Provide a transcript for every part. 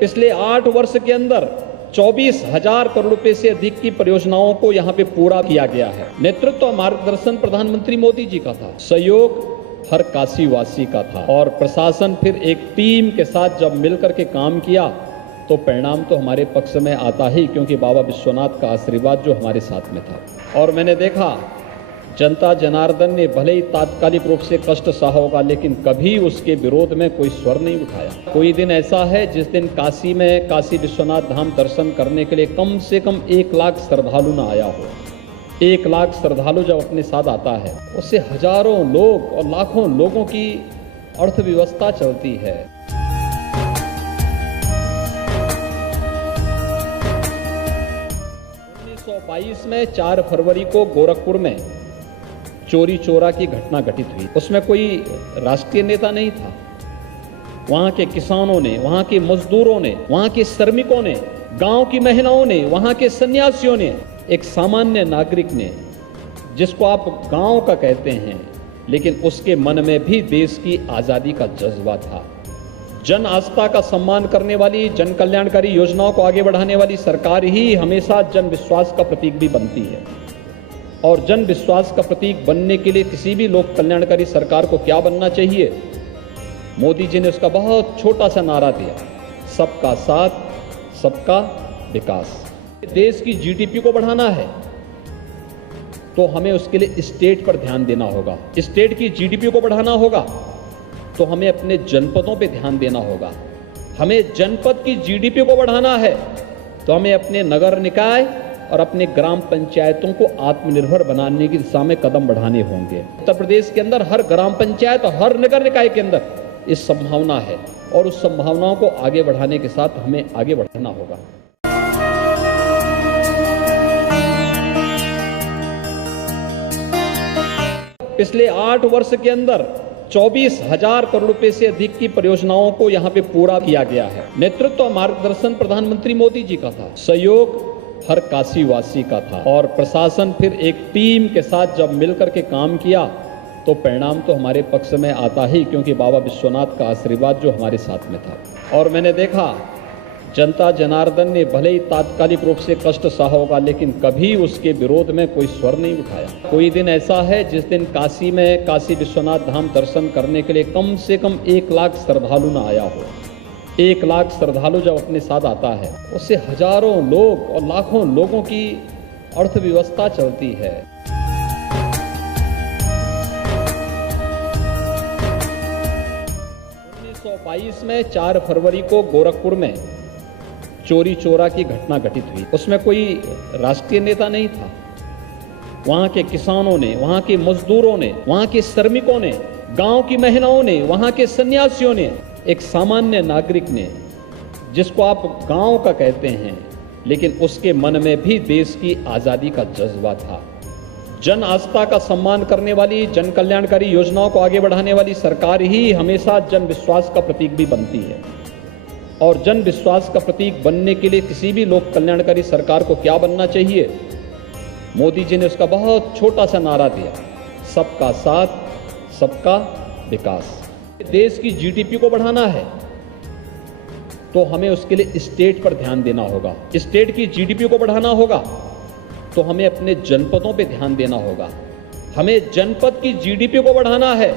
पिछले 8 वर्ष के अंदर 24,000 करोड़ रुपए से अधिक की परियोजनाओं को यहाँ पे पूरा किया गया है। नेतृत्व और मार्गदर्शन प्रधानमंत्री मोदी जी का था, सहयोग हर काशी वासी का था और प्रशासन फिर एक टीम के साथ जब मिलकर के काम किया तो परिणाम तो हमारे पक्ष में आता ही, क्योंकि बाबा विश्वनाथ का आशीर्वाद जो हमारे साथ में था। और मैंने देखा जनता जनार्दन ने भले ही तात्कालिक रूप से कष्ट सहा होगा, लेकिन कभी उसके विरोध में कोई स्वर नहीं उठाया। कोई दिन ऐसा है जिस दिन काशी में काशी विश्वनाथ धाम दर्शन करने के लिए कम से कम 1 लाख श्रद्धालु न आया हो। 1 लाख श्रद्धालु जब अपने साथ आता है, उससे हजारों लोग और लाखों लोगों की अर्थव्यवस्था चलती है। 1922 में 4 फरवरी को गोरखपुर में चोरी चोरा की घटना घटित हुई। उसमें कोई राष्ट्रीय नेता नहीं था। वहां के किसानों ने, वहां के मजदूरों ने, वहां के श्रमिकों ने, गांव की महिलाओं ने, वहां के सन्यासियों ने, एक सामान्य नागरिक ने, जिसको आप गांव का कहते हैं, लेकिन उसके मन में भी देश की आजादी का जज्बा था। जन आस्था का सम्मान करने वाली, जन कल्याणकारी योजनाओं को आगे बढ़ाने वाली सरकार ही हमेशा जन विश्वास का प्रतीक भी बनती है। और जन विश्वास का प्रतीक बनने के लिए किसी भी लोक कल्याणकारी सरकार को क्या बनना चाहिए? मोदी जी ने उसका बहुत छोटा सा नारा दिया, सबका साथ, सबका विकास। देश की जीडीपी को बढ़ाना है तो हमें उसके लिए स्टेट पर ध्यान देना होगा। स्टेट की जीडीपी को बढ़ाना होगा तो हमें अपने जनपदों पे ध्यान देना होगा। हमें जनपद की जीडीपी को बढ़ाना है तो हमें अपने नगर निकाय और अपने ग्राम पंचायतों को आत्मनिर्भर बनाने की दिशा में कदम बढ़ाने होंगे। उत्तर प्रदेश के अंदर हर ग्राम पंचायत और हर नगर निकाय के अंदर इस संभावना है और उस संभावनाओं को आगे बढ़ाने के साथ हमें आगे बढ़ना होगा। पिछले 8 वर्ष के अंदर 24,000 करोड़ रुपए से अधिक की परियोजनाओं को यहाँ पे पूरा किया गया है। नेतृत्व और मार्गदर्शन प्रधानमंत्री मोदी जी का था, सहयोग हर काशी वासी का था और प्रशासन फिर एक टीम के साथ जब मिलकर के काम किया तो परिणाम तो हमारे पक्ष में आता ही, क्योंकि बाबा विश्वनाथ का आशीर्वाद जो हमारे साथ में था। और मैंने देखा जनता जनार्दन ने भले ही तात्कालिक रूप से कष्ट सहा होगा, लेकिन कभी उसके विरोध में कोई स्वर नहीं उठाया। कोई दिन ऐसा है जिस दिन काशी में काशी विश्वनाथ धाम दर्शन करने के लिए कम से कम 1 लाख श्रद्धालु न आया हो। 1 लाख श्रद्धालु जब अपने साथ आता है, उससे हजारों लोग और लाखों लोगों की अर्थव्यवस्था चलती है। 1922 में 4 फरवरी को गोरखपुर में चोरी चोरा की घटना घटित हुई। उसमें कोई राष्ट्रीय नेता नहीं था। वहां के किसानों ने, वहां के मजदूरों ने, वहां के श्रमिकों ने, गांव की महिलाओं ने, वहां के सन्यासियों ने, एक सामान्य नागरिक ने, जिसको आप गांव का कहते हैं, लेकिन उसके मन में भी देश की आजादी का जज्बा था। जन आस्था का सम्मान करने वाली, जन कल्याणकारी योजनाओं को आगे बढ़ाने वाली सरकार ही हमेशा जन विश्वास का प्रतीक भी बनती है। और जन विश्वास का प्रतीक बनने के लिए किसी भी लोक कल्याणकारी सरकार को क्या बनना चाहिए? मोदी जी ने उसका बहुत छोटा सा नारा दिया, सबका साथ, सबका विकास। देश की जीडीपी को बढ़ाना है तो हमें उसके लिए स्टेट पर ध्यान देना होगा। स्टेट की जीडीपी को बढ़ाना होगा तो हमें अपने जनपदों पे ध्यान देना होगा। हमें जनपद की जीडीपी को बढ़ाना है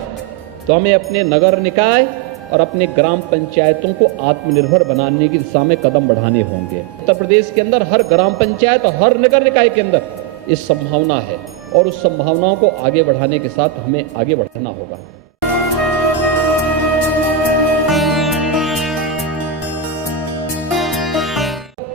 तो हमें अपने नगर निकाय और अपने ग्राम पंचायतों को आत्मनिर्भर बनाने की दिशा में कदम बढ़ाने होंगे। उत्तर प्रदेश के अंदर हर ग्राम पंचायत और हर नगर निकाय के अंदर इस संभावना है और उस संभावनाओं को आगे बढ़ाने के साथ हमें आगे बढ़ना होगा।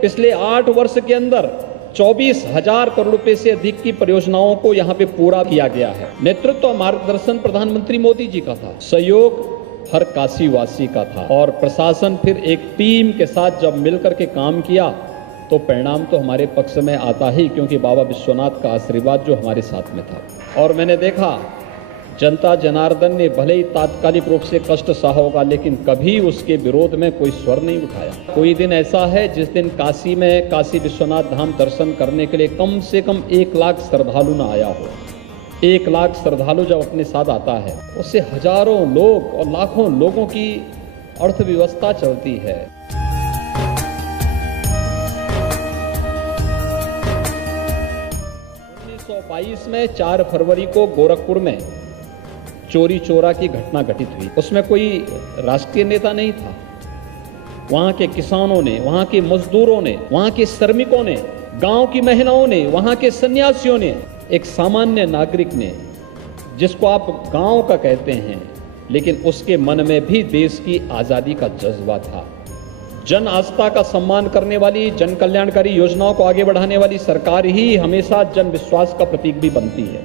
पिछले 8 वर्ष के अंदर 24,000 करोड़ रुपए से अधिक की परियोजनाओं को यहाँ पे पूरा किया गया है। नेतृत्व और मार्गदर्शन प्रधानमंत्री मोदी जी का था, सहयोग हर काशी वासी का था और प्रशासन फिर एक टीम के साथ जब मिलकर के काम किया तो परिणाम तो हमारे पक्ष में आता ही, क्योंकि बाबा विश्वनाथ का आशीर्वाद जो हमारे साथ में था। और मैंने देखा जनता जनार्दन ने भले ही तात्कालिक रूप से कष्ट सहा होगा, लेकिन कभी उसके विरोध में कोई स्वर नहीं उठाया। कोई दिन ऐसा है जिस दिन काशी में काशी विश्वनाथ धाम दर्शन करने के लिए कम से कम 1 लाख श्रद्धालु न आया हो। 1 लाख श्रद्धालु जब अपने साथ आता है, उससे हजारों लोग और लाखों लोगों की अर्थव्यवस्था चलती है। 1922 में 4 फरवरी को गोरखपुर में चोरी चोरा की घटना घटित हुई। उसमें कोई राष्ट्रीय नेता नहीं था। वहां के किसानों ने, वहां के मजदूरों ने, वहां के श्रमिकों ने, गांव की महिलाओं ने, वहां के सन्यासियों ने, एक सामान्य नागरिक ने, जिसको आप गांव का कहते हैं, लेकिन उसके मन में भी देश की आजादी का जज्बा था। जन आस्था का सम्मान करने वाली, जन कल्याणकारी योजनाओं को आगे बढ़ाने वाली सरकार ही हमेशा जन विश्वास का प्रतीक भी बनती है।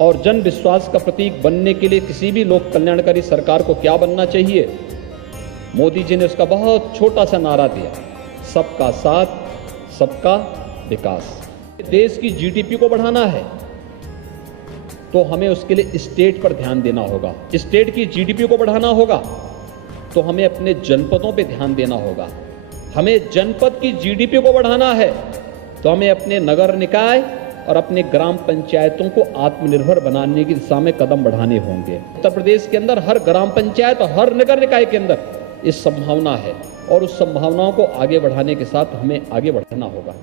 और जन विश्वास का प्रतीक बनने के लिए किसी भी लोक कल्याणकारी सरकार को क्या बनना चाहिए? मोदी जी ने उसका बहुत छोटा सा नारा दिया, सबका साथ, सबका विकास। देश की जीडीपी को बढ़ाना है तो हमें उसके लिए स्टेट पर ध्यान देना होगा। स्टेट की जीडीपी को बढ़ाना होगा तो हमें अपने जनपदों पे ध्यान देना होगा। हमें जनपद की जीडीपी को बढ़ाना है तो हमें अपने नगर निकाय और अपने ग्राम पंचायतों को आत्मनिर्भर बनाने की दिशा में कदम बढ़ाने होंगे। उत्तर प्रदेश के अंदर हर ग्राम पंचायत और हर नगर निकाय के अंदर इस संभावना है और उस संभावनाओं को आगे बढ़ाने के साथ हमें आगे बढ़ना होगा।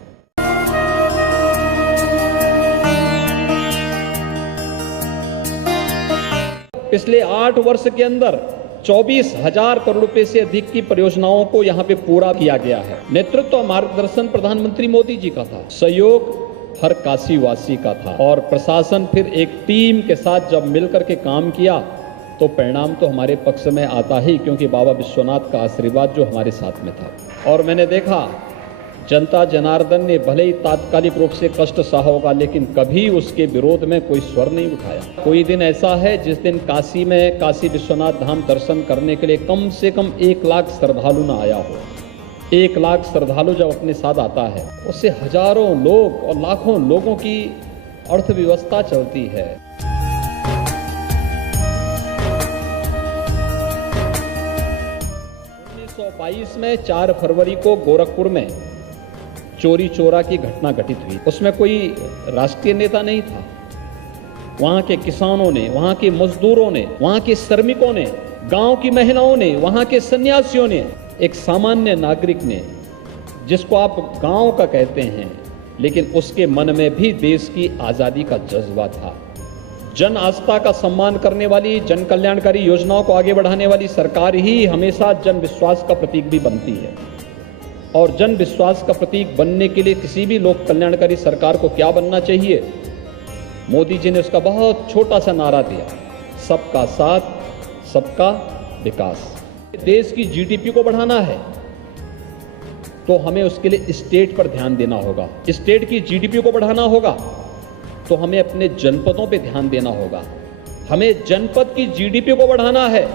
पिछले 8 वर्ष के अंदर 24,000 करोड़ रुपए से अधिक की परियोजनाओं को यहां पे पूरा किया गया है। नेतृत्व और मार्गदर्शन प्रधानमंत्री मोदी जी का था, सहयोग हर काशीवासी का था और प्रशासन फिर एक टीम के साथ जब मिलकर के काम किया तो परिणाम तो हमारे पक्ष में आता ही, क्योंकि बाबा विश्वनाथ का आशीर्वाद जो हमारे साथ में था। और मैंने देखा जनता जनार्दन ने भले ही तात्कालिक रूप से कष्ट सहा होगा, लेकिन कभी उसके विरोध में कोई स्वर नहीं उठाया। कोई दिन ऐसा है जिस दिन काशी में काशी विश्वनाथ धाम दर्शन करने के लिए कम से कम 1 लाख श्रद्धालु न आया हो। 1 लाख श्रद्धालु जब अपने साथ आता है, उससे हजारों लोग और लाखों लोगों की अर्थव्यवस्था चलती है। 1922 में 4 फरवरी को गोरखपुर में चोरी चोरा की घटना घटित हुई। उसमें कोई राष्ट्रीय नेता नहीं था। वहां के किसानों ने, वहां के मजदूरों ने, वहां के श्रमिकों ने, गांव की महिलाओं ने, वहां के सन्यासियों ने, एक सामान्य नागरिक ने, जिसको आप गांव का कहते हैं, लेकिन उसके मन में भी देश की आजादी का जज्बा था। जन आस्था का सम्मान करने वाली, जन कल्याणकारी योजनाओं को आगे बढ़ाने वाली सरकार ही हमेशा जन विश्वास का प्रतीक भी बनती है। और जन विश्वास का प्रतीक बनने के लिए किसी भी लोक कल्याणकारी सरकार को क्या बनना चाहिए? मोदी जी ने उसका बहुत छोटा सा नारा दिया, सबका साथ, सबका विकास। देश की जीडीपी को बढ़ाना है तो हमें उसके लिए स्टेट पर ध्यान देना होगा। स्टेट की जीडीपी को बढ़ाना होगा तो हमें अपने जनपदों पे ध्यान देना होगा। हमें जनपद की जीडीपी को बढ़ाना है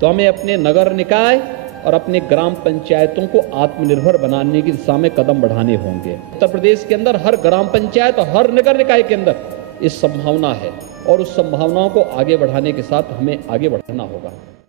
तो हमें अपने नगर निकाय और अपने ग्राम पंचायतों को आत्मनिर्भर बनाने की दिशा में कदम बढ़ाने होंगे। उत्तर प्रदेश के अंदर हर ग्राम पंचायत और हर नगर निकाय के अंदर इस संभावना है और उस संभावनाओं को आगे बढ़ाने के साथ हमें आगे बढ़ना होगा।